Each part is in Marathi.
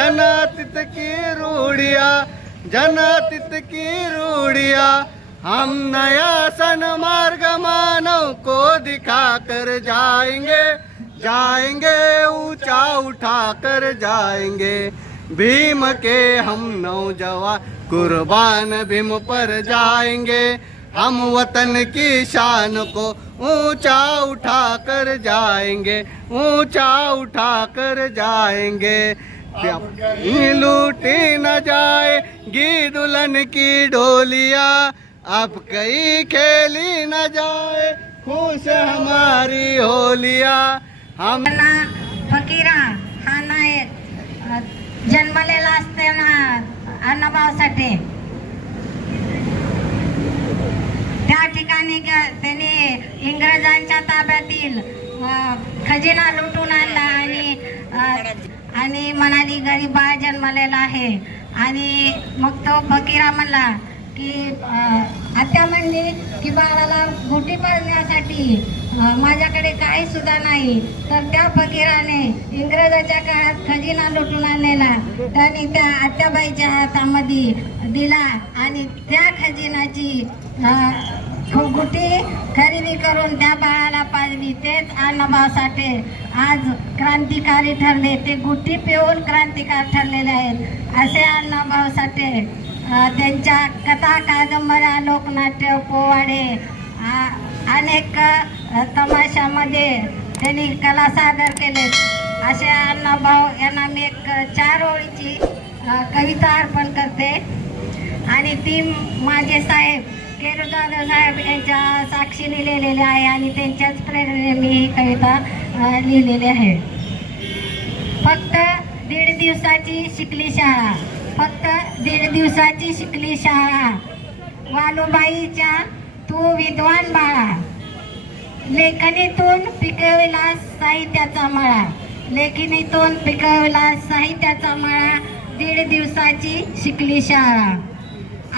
जनतित की रूढ़िया, जनतित की रूढ़िया। हम नया सन मार्ग मानव को दिखा कर जाएँगे जाएँगे, ऊँचा उठा कर जाएँगे। भीम के हम नौजवान, कुर्बान भीम पर जाएँगे। हम वतन की शान को ऊँचा उठा कर जाएँगे, ऊँचा उठा कर जाएँगे। लूटी न जाएगी दुल्हन की डोलिया अब कई खेली न जाए खुश हमारी होलिया। हम फकीरा हा। नायक अ, जन्मलेला असताना अण्णाभाऊसाठी त्या ठिकाणी ग- त्यांनी इंग्रजांच्या ताब्यातील खजिना लुटून आणला आणि आणि म्हणाली गरीबा बाळ जन्मलेला आहे. आणि मग तो फकीरा म्हणला की आत्या म्हणली की बाळाला गुटी पाळण्यासाठी माझ्याकडे काही सुद्धा नाही. तर त्या फकीराने इंग्रजाच्या काळात खजिना लुटून आणलेला त्याने त्या आत्याबाईच्या हातामध्ये दिला आणि त्या खजिनाची गुटी खरेदी करून त्या बाळाला पाजली तेच अण्णाभाऊ साठे आज क्रांतिकारी ठरले ते गुटी पिऊन क्रांतिकार ठरलेले आहेत. असे अण्णाभाऊ साठे त्यांच्या कथा कादंबऱ्या लोकनाट्य पोवाडे आ, अनेक तमाशामध्ये त्यांनी कला सादर केले. असे अण्णाभाऊ यांना मी एक चार ओळीची कविता अर्पण करते. आणि ती माझे साहेब केरुदादा साहेब यांच्या साक्षीने लिहिलेले आहे आणि त्यांच्याच प्रेरणेने मी ही कविता लिहिलेली आहे. फक्त दीड दिवसाची शिकली शाळा. फक्त दीड दिवसाची शिकली शाळा. वालुबाईच्या तू विद्वान बाळा. लेखणीतून पिकविला साहित्याचा मळा. लेखणीतून पिकविला साहित्याचा मळा. दीड दिवसाची शिकली शाळा.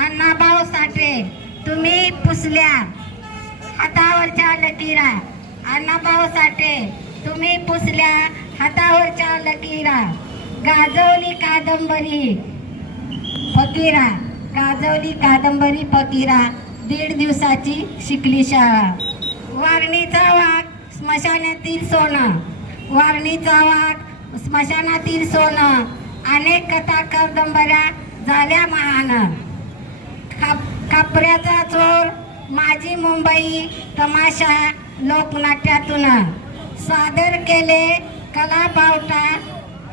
अण्णाभाऊ साठे तुम्ही पुसल्या. हातावरच्या लकीरा. अण्णाभाऊ साठे तुम्ही पुसल्या हातावरच्या लकीरा. गाजवली कादंबरी. फकीरा. गाजवली कादंबरी फकीरा. दीड दिवसाची शिकली शाळा. वारणीचा वाघ स्मशानातील सोनं. वारणीचा वाघ स्मशानातील सोनं. अनेक कथा कादंबऱ्या झाल्या महान. खाप खापऱ्याचा चोर माझी मुंबई तमाशा लोकनाट्यातून. सादर केले कला बावटा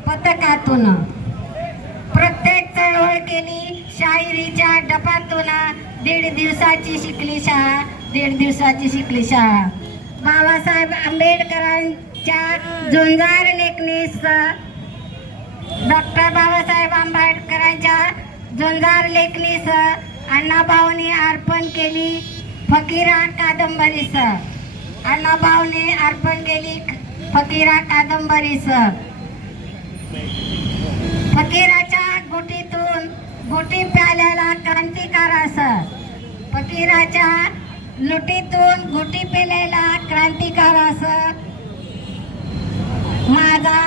पथकातून. प्रत्येक चळवळ केली शायरीच्या डपातून दीड दिवसाची शिकली शाळा दीड दिवसाची शिकली शाळा. बाबासाहेब आंबेडकरांच्या झुंजार लेखनीस डॉक्टर बाबासाहेब आंबेडकरांच्या झुंजार लेखनीस अण्णाभाऊने अर्पण केली फकीरा कादंबरीस अण्णाभाऊने अर्पण केली फकीरा कादंबरीस फकीराच्या गुटीतून गुटी प्याल्याला क्रांतिकारास फकीराच्या लुटीतून गुटी पेलेला क्रांतिकारास माझा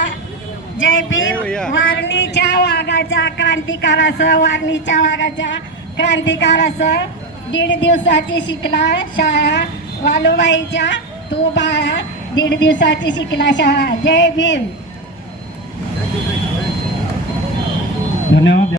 जय भीम वारणीच्या वाघाच्या क्रांतिकारास वारणीच्या वाघाच्या क्रांतिकार असं दीड दिवसाची शिकला शाळा वालुबाईच्या तू बाळा दीड दिवसाची शिकला शाळा. जय भीम. धन्यवाद.